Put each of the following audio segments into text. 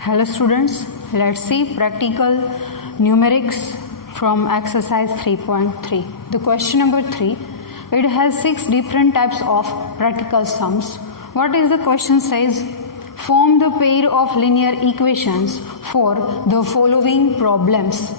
Hello students, let's see practical numerics from exercise 3.3. The question number 3, it has 6 different types of practical sums. What is the question says? Form the pair of linear equations for the following problems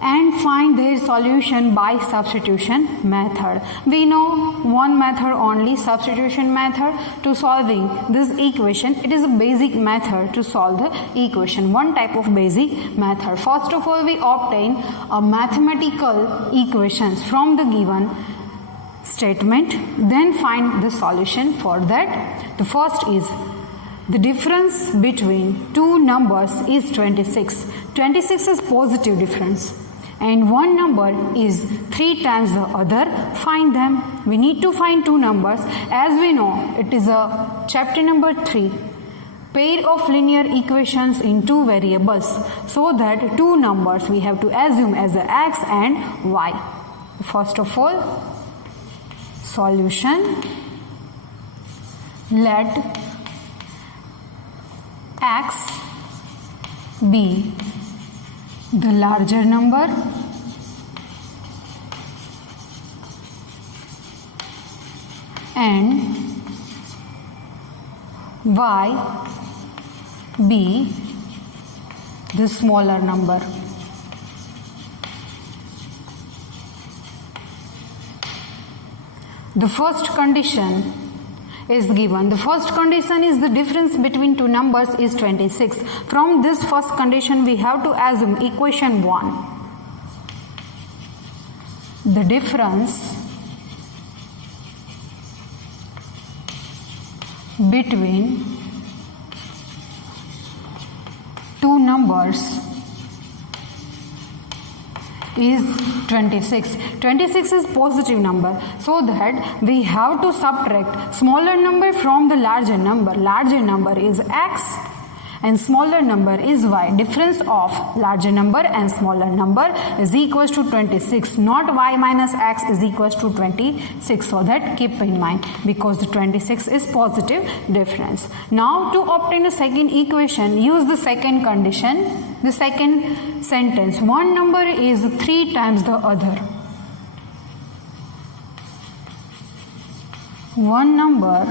and find their solution by substitution method. We know one method only, substitution method, to solving this equation. It is a basic method to solve the equation, one type of basic method. First of all, we obtain a mathematical equations from the given statement, then find the solution for that. The first is the difference between two numbers is 26. 26 is positive difference. And one number is 3 times the other. Find them. We need to find two numbers. As we know, it is a chapter number 3. Pair of linear equations in two variables. So that two numbers we have to assume as the x and y. First of all, solution. Let x be the larger number and y be the smaller number. The first condition is given. The first condition is the difference between two numbers is 26. From this first condition we have to assume equation 1. The difference between two numbers is 26. 26 is positive number, so that we have to subtract smaller number from the larger number. Larger number is x and smaller number is y. Difference of larger number and smaller number is equals to 26. Not y minus x is equals to 26. So that keep in mind, because the 26 is positive difference. Now to obtain a second equation, use the second condition, the second sentence. One number is 3 times the other. One number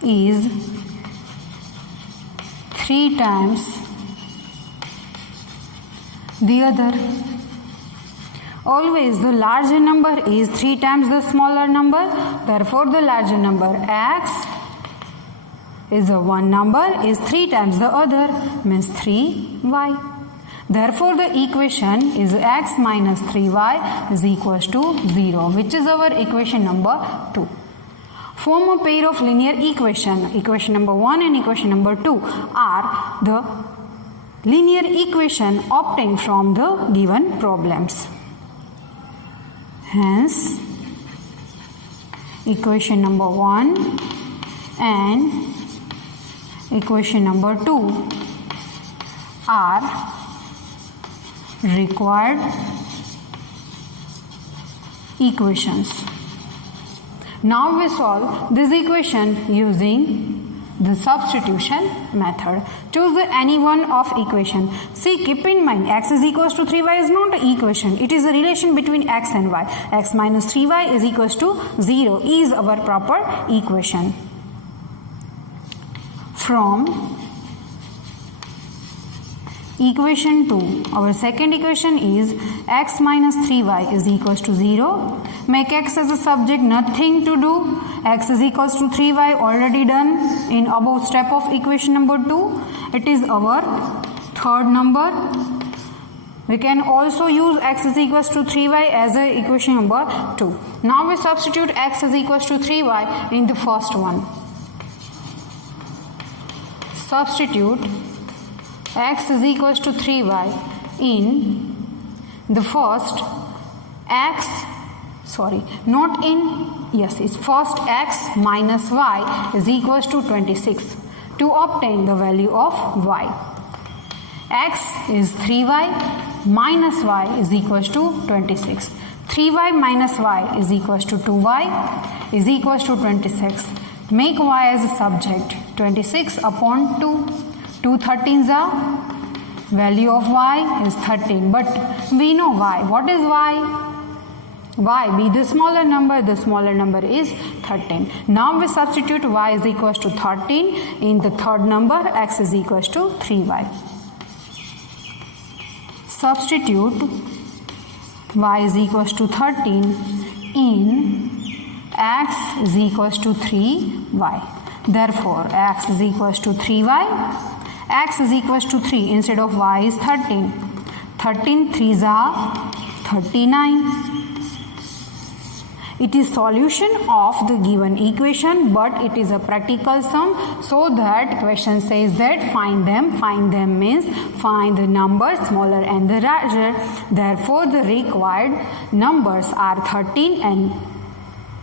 is 3 times the other. Always the larger number is 3 times the smaller number. Therefore, the larger number x is a one number is 3 times the other, means 3y. Therefore, the equation is x minus 3y is equals to 0, which is our equation number 2. Form a pair of linear equation. Equation number 1 and equation number 2 are the linear equation obtained from the given problems. Hence, equation number 1 and equation number 2 are required equations. Now we solve this equation using the substitution method. Choose any one of equation. See, keep in mind, x is equals to 3y is not an equation. It is a relation between x and y. X minus 3y is equals to 0 is our proper equation. From equation 2, our second equation is x minus 3y is equals to 0. Make x as a subject, nothing to do. X is equals to 3y, already done in above step of equation number 2. It is our third number. We can also use x is equals to 3y as a equation number 2. Now we substitute x is equals to 3y in the first one. Substitute x is equals to 3y in the first x, it's first x minus y is equals to 26 to obtain the value of y. X is 3y minus y is equals to 26. 3y minus y is equals to 2y is equals to 26. Make y as a subject. 26 upon 2. 2 13s are value of y is 13. But we know y. What is y? Y be the smaller number. The smaller number is 13. Now we substitute y is equals to 13 in the third number. X is equals to 3y. Substitute y is equals to 13 in x is equals to 3y. Therefore, x is equals to 3y. X is equals to 3 instead of y is 13. 13 3s are 39. It is solution of the given equation, but it is a practical sum, so that question says that find them. Find them means find the numbers smaller and the larger. Therefore, the required numbers are 13 and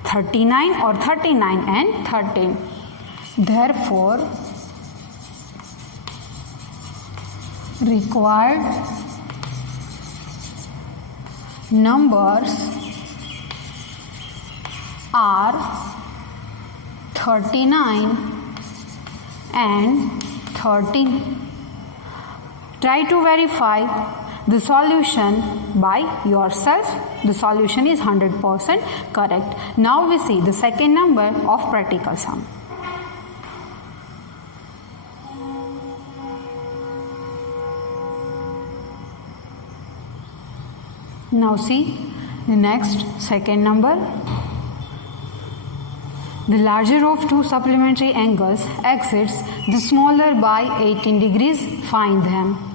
39 or 39 and 13. Therefore, required numbers are 39 and 13. Try to verify the solution by yourself. The solution is 100% correct. Now we see the second number of practical sum. Now see the next second number. The larger of two supplementary angles exits the smaller by 18 degrees. Find them.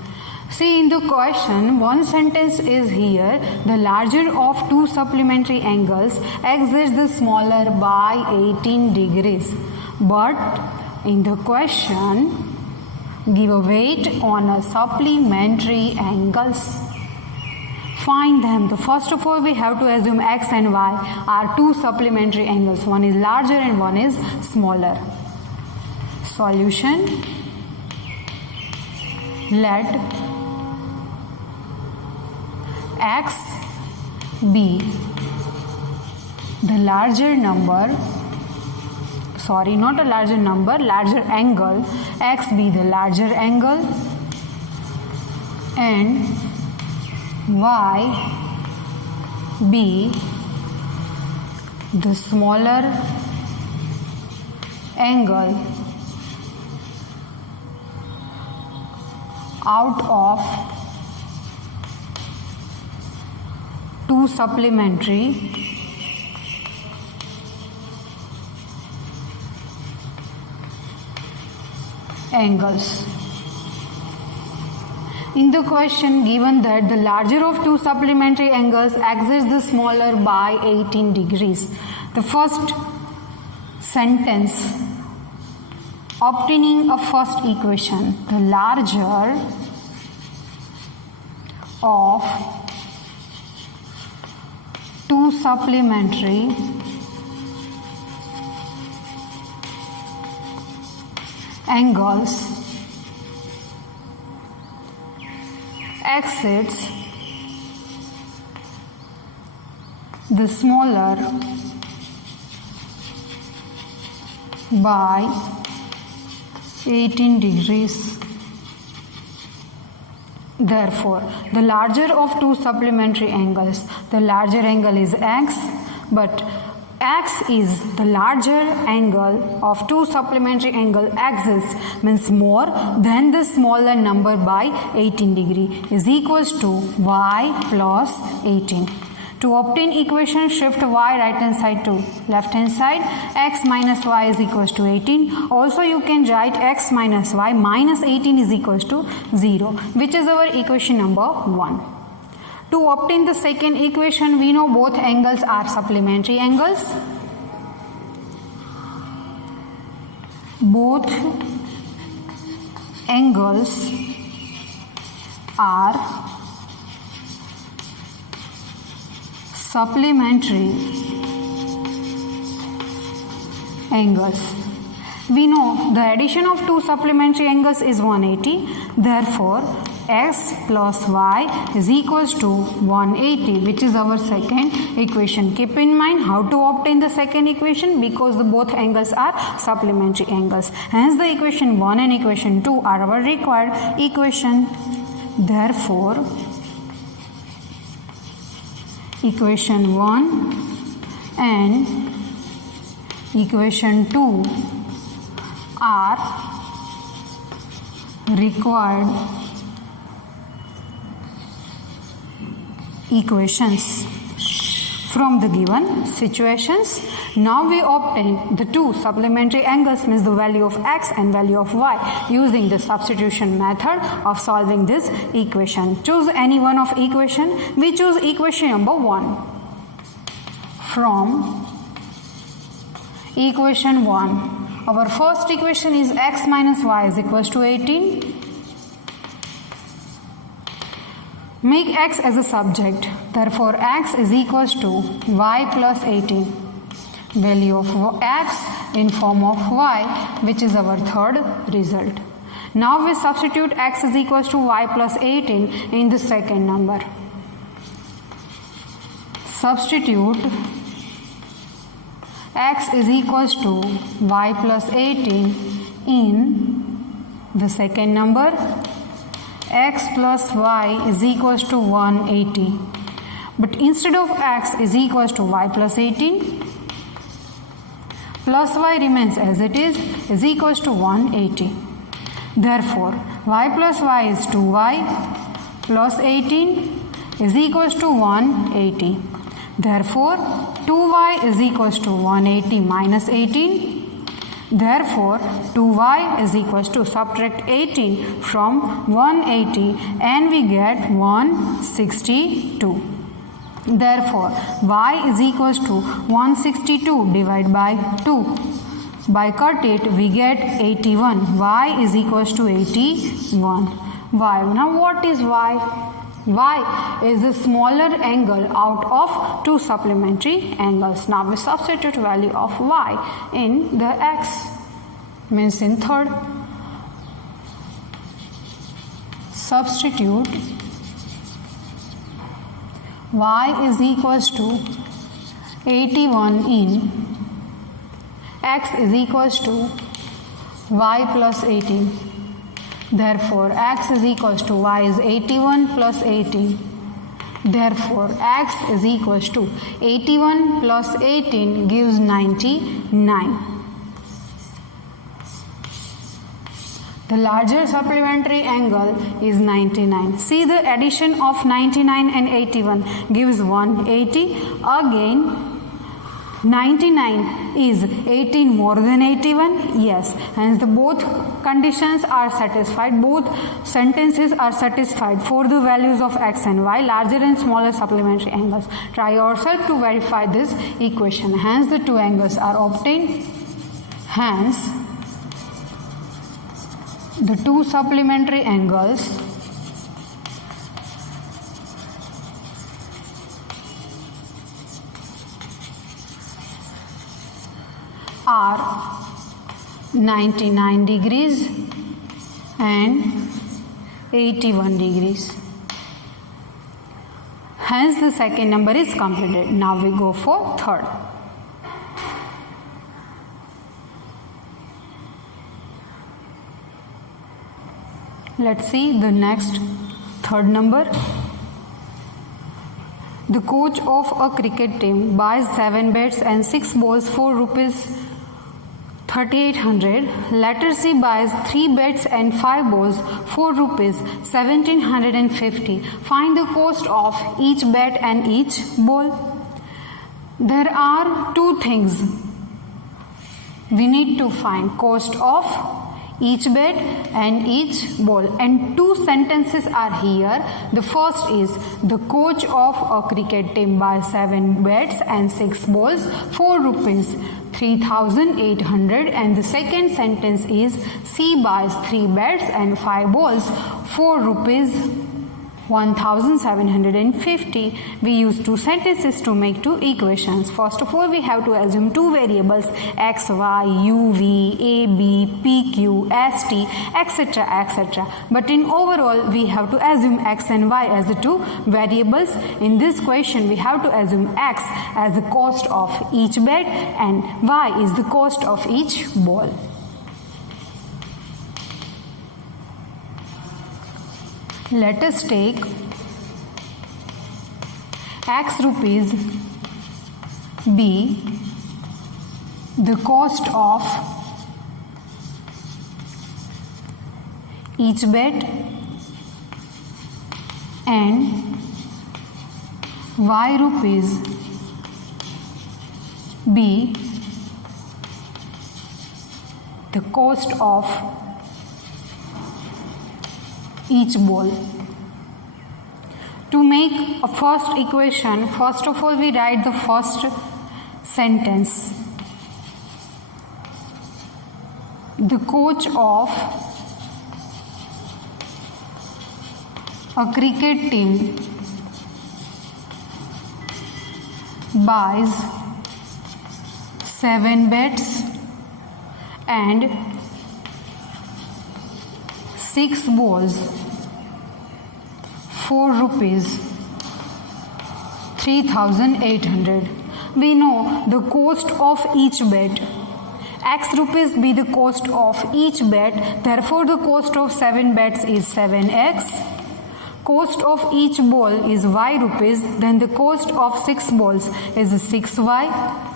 See, in the question, one sentence is here. The larger of two supplementary angles exits the smaller by 18 degrees. But in the question, give a weight on a supplementary angles. Find them. First of all, we have to assume x and y are two supplementary angles. One is larger and one is smaller. Solution. Let x be the larger number. Sorry, not a larger number, larger angle. X be the larger angle and y be the smaller angle out of two supplementary angles. In the question given that the larger of two supplementary angles exits the smaller by 18 degrees. The first sentence, obtaining a first equation, the larger of two supplementary angles exits the smaller by 18 degrees. Therefore, the larger of two supplementary angles, the larger angle is x, but x is the larger angle of two supplementary angle exists means more than the smaller number by 18 degree is equals to y plus 18. To obtain equation, shift y right hand side to left hand side. X minus y is equals to 18. Also you can write x minus y minus 18 is equals to 0, which is our equation number 1. To obtain the second equation, we know both angles are supplementary angles. Both angles are supplementary angles. We know the addition of two supplementary angles is 180. Therefore, x plus y is equals to 180, which is our second equation. Keep in mind how to obtain the second equation, because the both angles are supplementary angles. Hence the equation 1 and equation 2 are our required equation. Therefore, equation 1 and equation 2 are required equations from the given situations. Now we obtain the two supplementary angles, means the value of x and value of y, using the substitution method of solving this equation. Choose any one of equation. We choose equation number 1. From equation 1, our first equation is x minus y is equals to 18. Make x as a subject. Therefore, x is equals to y plus 18. Value of x in form of y, which is our third result. Now we substitute x is equals to y plus 18 in the second number. Substitute x is equals to y plus 18 in the second number. X plus y is equals to 180. But instead of x is equals to y plus 18, plus y remains as it is equals to 180. Therefore, y plus y is 2y plus 18 is equals to 180. Therefore, 2y is equals to 180 minus 18. Therefore, 2y is equals to, subtract 18 from 180 and we get 162. Therefore, y is equals to 162 divided by 2. By cut it, we get 81. Y is equals to 81. Y. Now what is y? Y is the smaller angle out of two supplementary angles. Now we substitute value of y in the x, means in third. Substitute y is equals to 81 in x is equals to y plus 18. Therefore, x is equals to y is 81 plus 18. Therefore, x is equals to 81 plus 18 gives 99. The larger supplementary angle is 99. See, the addition of 99 and 81 gives 180. Again, 99 is 18 more than 81. Yes, hence the both conditions are satisfied. Both sentences are satisfied for the values of x and y, larger and smaller supplementary angles. Try yourself to verify this equation. Hence the two angles are obtained. Hence the two supplementary angles are 99 degrees and 81 degrees. Hence the second number is completed. Now we go for third. Let's see the next third number. The coach of a cricket team buys 7 bats and 6 balls for rupees 3800. Letter C buys 3 bats and 5 balls for rupees 1750. Find the cost of each bat and each ball. There are two things we need to find: cost of each bat and each ball, and two sentences are here. The first is the coach of a cricket team buys 7 bats and 6 balls for rupees 3800, and the second sentence is C buys 3 bats and 5 balls for rupees 1750. We use two sentences to make two equations. First of all, we have to assume two variables x, y, u, v, a, b, p, q, s, t, etc. etc. But in overall, we have to assume x and y as the two variables. In this question, we have to assume x as the cost of each bet and y is the cost of each ball. Let us take x rupees be the cost of each bet and y rupees be the cost of each ball. To make a first equation, first of all we write the first sentence. The coach of a cricket team buys 7 bets and 6 balls for rupees 3,800. We know the cost of each bet. X rupees be the cost of each bet. Therefore, the cost of 7 bets is 7x. Cost of each ball is y rupees. Then the cost of 6 balls is 6y.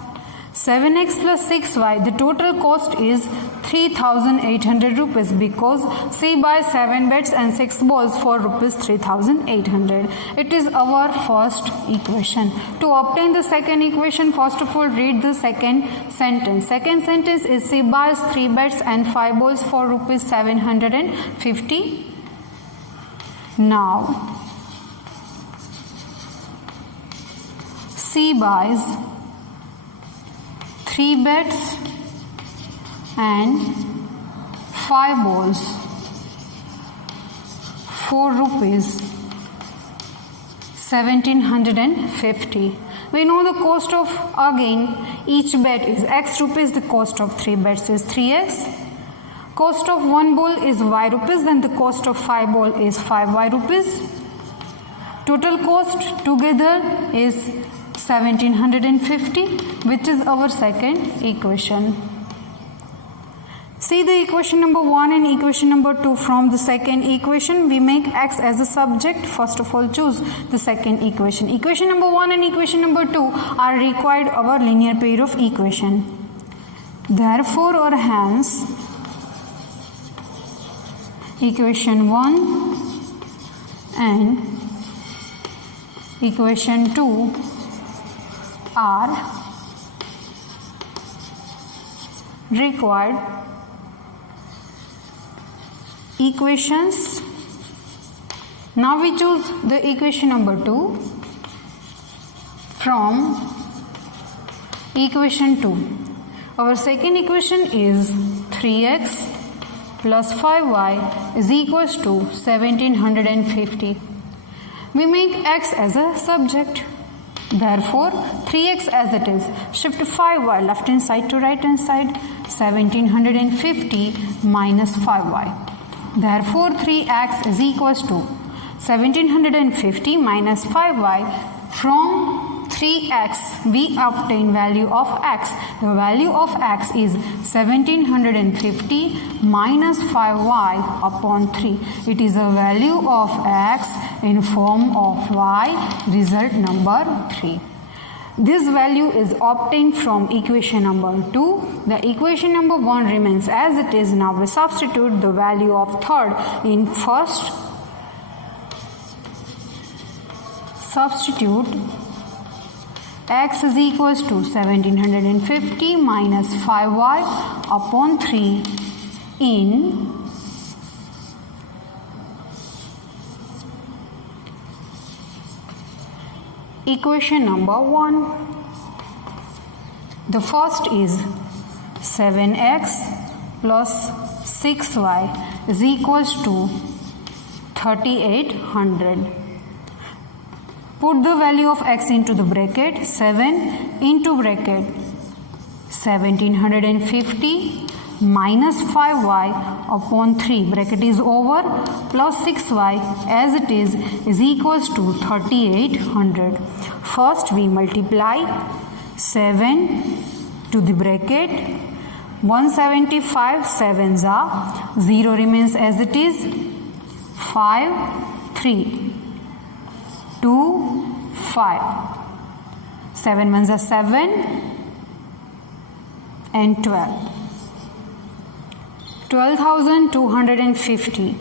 7x plus 6y, the total cost is 3,800 rupees because C buys 7 bets and 6 balls for rupees 3,800. It is our first equation. To obtain the second equation, first of all read the second sentence. Second sentence is C buys 3 bets and 5 balls for rupees 750. Now C buys 3 bets and 5 balls for rupees 1750. We know the cost of again each bet is x rupees, the cost of 3 bets is 3x. Cost of 1 ball is y rupees, then the cost of 5 ball is 5y rupees. Total cost together is 1750, which is our second equation. See the equation number 1 and equation number 2. From the second equation, we make x as a subject. First of all, choose the second equation. Equation number 1 and equation number 2 are required our linear pair of equation. Therefore, or hence, equation 1 and equation 2 are required equations. Now we choose the equation number 2 from equation 2. Our second equation is 3x plus 5y is equals to 1750. We make x as a subject. Therefore, 3x as it is. Shift 5y left hand side to right hand side. 1750 minus 5y. Therefore, 3x is equals to 1750 minus 5y. From 3x we obtain value of x. The value of x is 1750 minus 5y upon 3. It is a value of x in form of y, result number 3. This value is obtained from equation number 2. The equation number 1 remains as it is. Now we substitute the value of third in first. Substitute x is equals to 1750 minus 5y upon 3 in equation number 1. The first is 7x plus 6y is equals to 3800. Put the value of x into the bracket. 7 into bracket 1750 minus 5y upon 3, bracket is over, plus 6y as it is equals to 3800. First we multiply 7 to the bracket, 175 7s are 0 remains as it is, 5 3 2 5, 7 ones are 7 and 12. 12,250.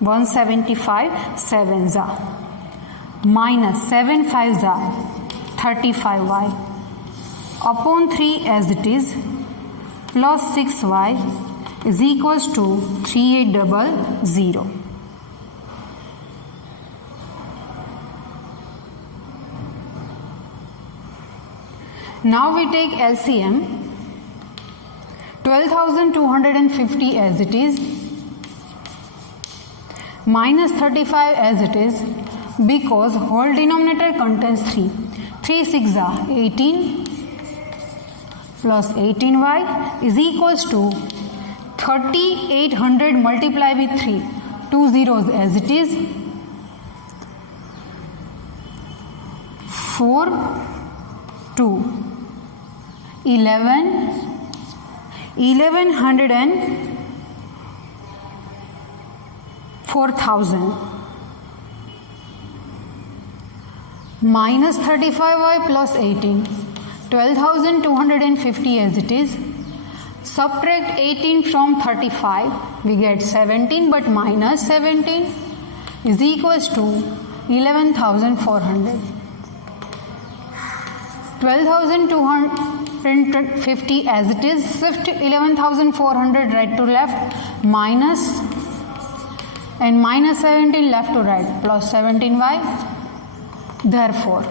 175 7s are minus 7 5s are 35y upon 3 as it is, plus 6y is equals to 3800. Now we take LCM. 12,250 as it is, minus 35 as it is, because whole denominator contains 3. 3 6 are 18 plus 18y is equals to 3800 multiply with 3. 2 zeros as it is, 4 2 11 1100 and 4000 minus 35y plus 18, 12,250 as it is. Subtract 18 from 35, we get 17, but minus 17 is equals to 11,400. 12,250 as it is, shift 11,400 right to left, minus and minus 17 left to right, plus 17y. Therefore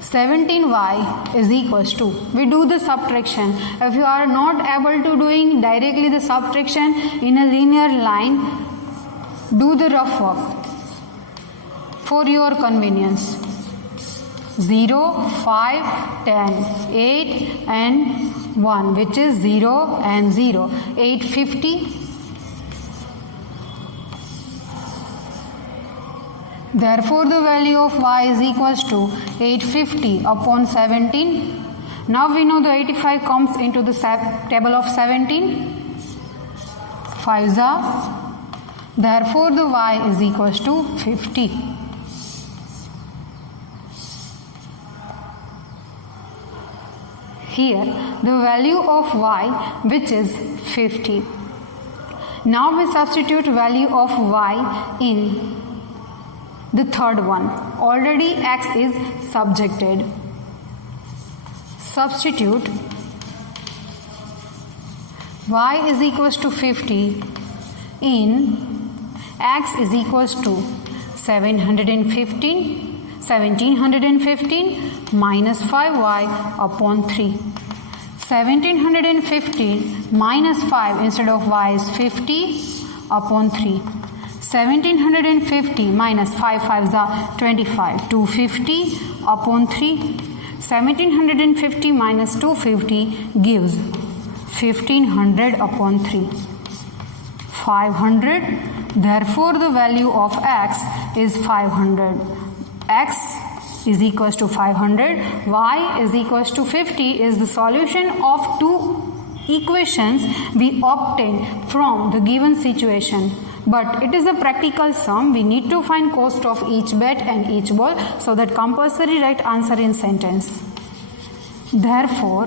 17y is equals to, we do the subtraction. If you are not able to doing directly the subtraction in a linear line, do the rough work for your convenience. 0, 5, 10, 8 and 1, which is 0 and 0, 850. Therefore the value of y is equals to 850 upon 17. Now we know the 85 comes into the table of 17. 5s are. Therefore the y is equals to 50. Here the value of y, which is 50. Now we substitute value of y in the third one. Already x is subjected. Substitute y is equals to 50 in x is equals to 1715 minus 5y upon 3. 1715 minus 5 instead of y is 50 upon 3. 1750 minus 5 5s are 25. 250 upon 3. 1750 minus 250 gives 1500 upon 3. 500. Therefore the value of x is 500. X is equals to 500, y is equals to 50 is the solution of two equations we obtained from the given situation. But it is a practical sum. We need to find cost of each bet and each ball, so that compulsory write answer in sentence. Therefore,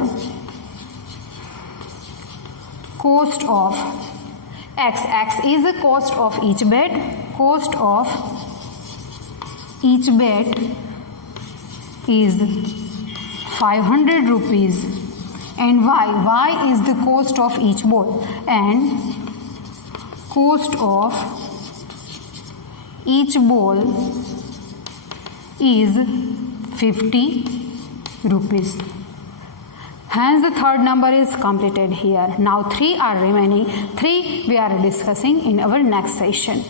cost of x is the cost of each bet. Cost of each bet is 500 rupees, and y is the cost of each ball, and cost of each ball is 50 rupees. Hence the third number is completed here. Now 3 are remaining. 3 we are discussing in our next session.